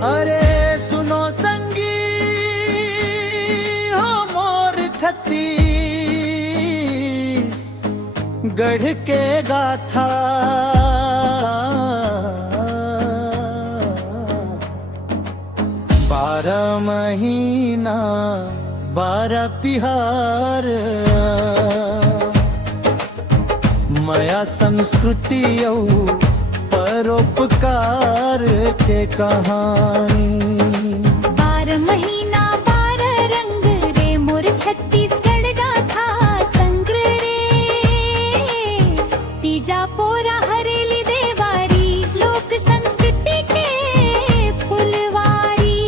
अरे सुनो संगी हो मोर छत्तीस गढ़ के गाथा, 12 महीना 12 तिहार, माया संस्कृति परोपकार के कहानी। 12 महीना 12 रंग रे मोर छत्तीसगढ़ गाथा संग रे, तीजा पोरा हरेली देवारी लोक संस्कृति के फुलवारी।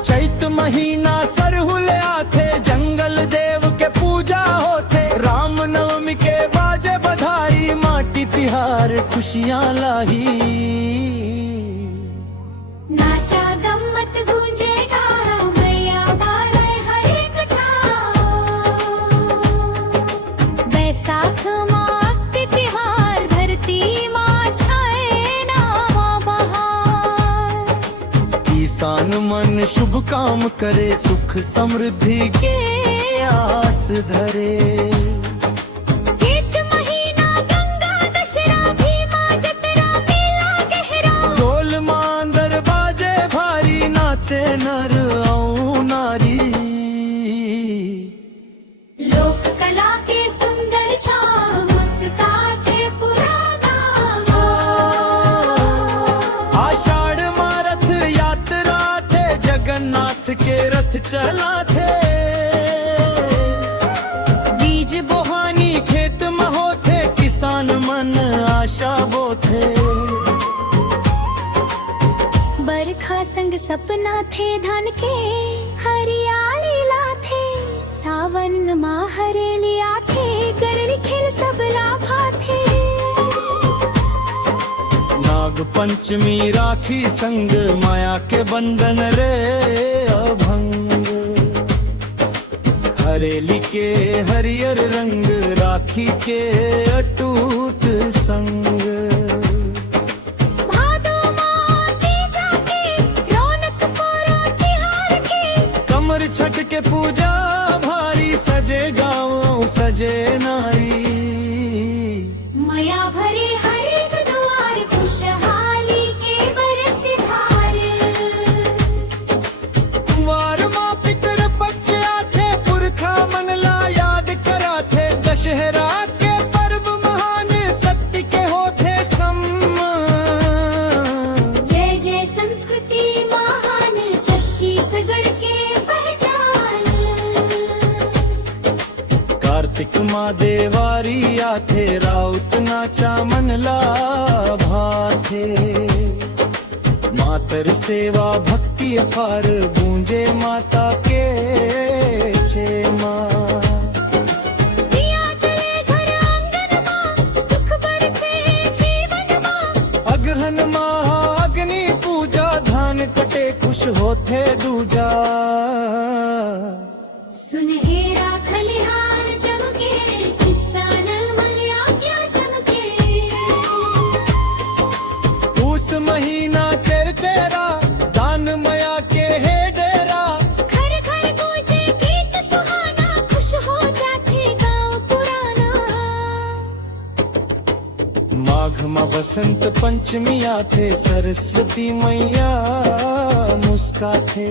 चैत महीना सरहुल आथे जंगल देव के पूजा होथे, रामनवमी के बाजे बधाई माटी तिहार खुशियाँ लाही। नाचा गम्मत गूंजेगा मैया बारे हर एक ठाव, बैसाख माह के तिहार धरती माँ छाए नावा बहार। किसान मन शुभ काम करे सुख समृद्धि के आस धरे। जेठ महीना गंगा दशहरा भीमा जतरा मेला गहरा, ढोल मांदर बाजे भारी नाचे नर और नारी। लोक कला के सुंदर छाव मुस्काते पुराना। आषाढ़ में रथ यात्रा थे जगन्नाथ के रथ चला थे, बीज बोहानी खेत में होते किसान मन आशा बोथे। बरखा संग सपना थे धान के हरियाली लाथे, सावन माँ हरेली आथे गणरी खेल सब लाभा थे। नाग पंचमी राखी संग माया के बंधन रे अभंग, हरेली के हरियर रंग राखी के अटूट संग। भादो माँ तीजा के रौनक पोरा तिहार के, कमर छठ के पूजा भारी सजे गाँव सजे नारी। माया भरे हर एक द्वार खुशहाली के बरस धार। कुंवार माँ पितर पक्ष आथे पुरखा मंगला याद कराथे, दशहरा के पर्व महान शक्ति के होते सम्मान। जय जय संस्कृति महान छत्तीसगढ़ के पहचान। कार्तिक माँ देवारी आथे राउत नाचा मनला भाथे, मातर सेवा भक्ति अपार गूंजे माता के चेमा। दिया जले घर आंगन माँ सुख बरसे जीवन माँ, अगहन माह अग्नि पूजा धान कटे खुश होते दूजा। सुनहेरा खलिहान चमके किसान मलिया क्या चमके, पूस महीना चेरचेरा दान मया के हे डेरा। घर घर गूंजे गीत सुहाना खुश हो जाते गाँव पुराना। माघ माँ बसंत पंचमी आथे सरस्वती मैया मुस्काथे,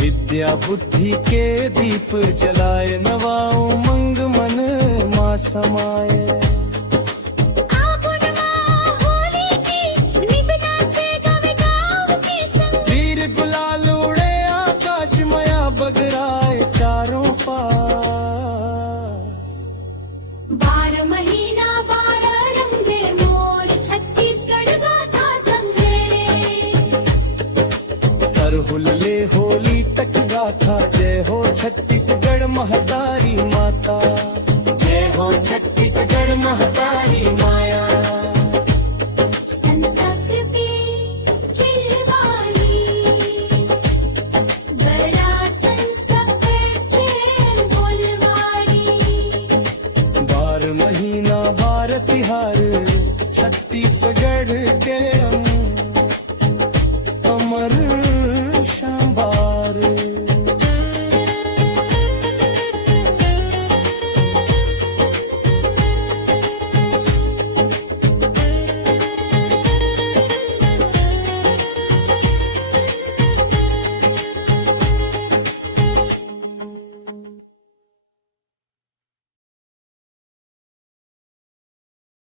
विद्या बुद्धि के दीप जलाए नवा उमंग मन माँ समाए। आबुन माँ होली की निभ नाचे गावे गाँव के संग, वीर गुलाल उड़े आकाश मया बगराए चारों पास। 12 महीना 12 रंग मोर छत्तीसगढ़ गाथा संग रे, सरहुल ले होली तक गाथा जय हो छत्तीसगढ़ महतारी माता, जय हो छत्तीसगढ़ महतारी माया। संस्कृति खिलवाड़ी बड़ा संस्कृति बोलवाड़ी। 12 महीना 12 तिहार छत्तीसगढ़ के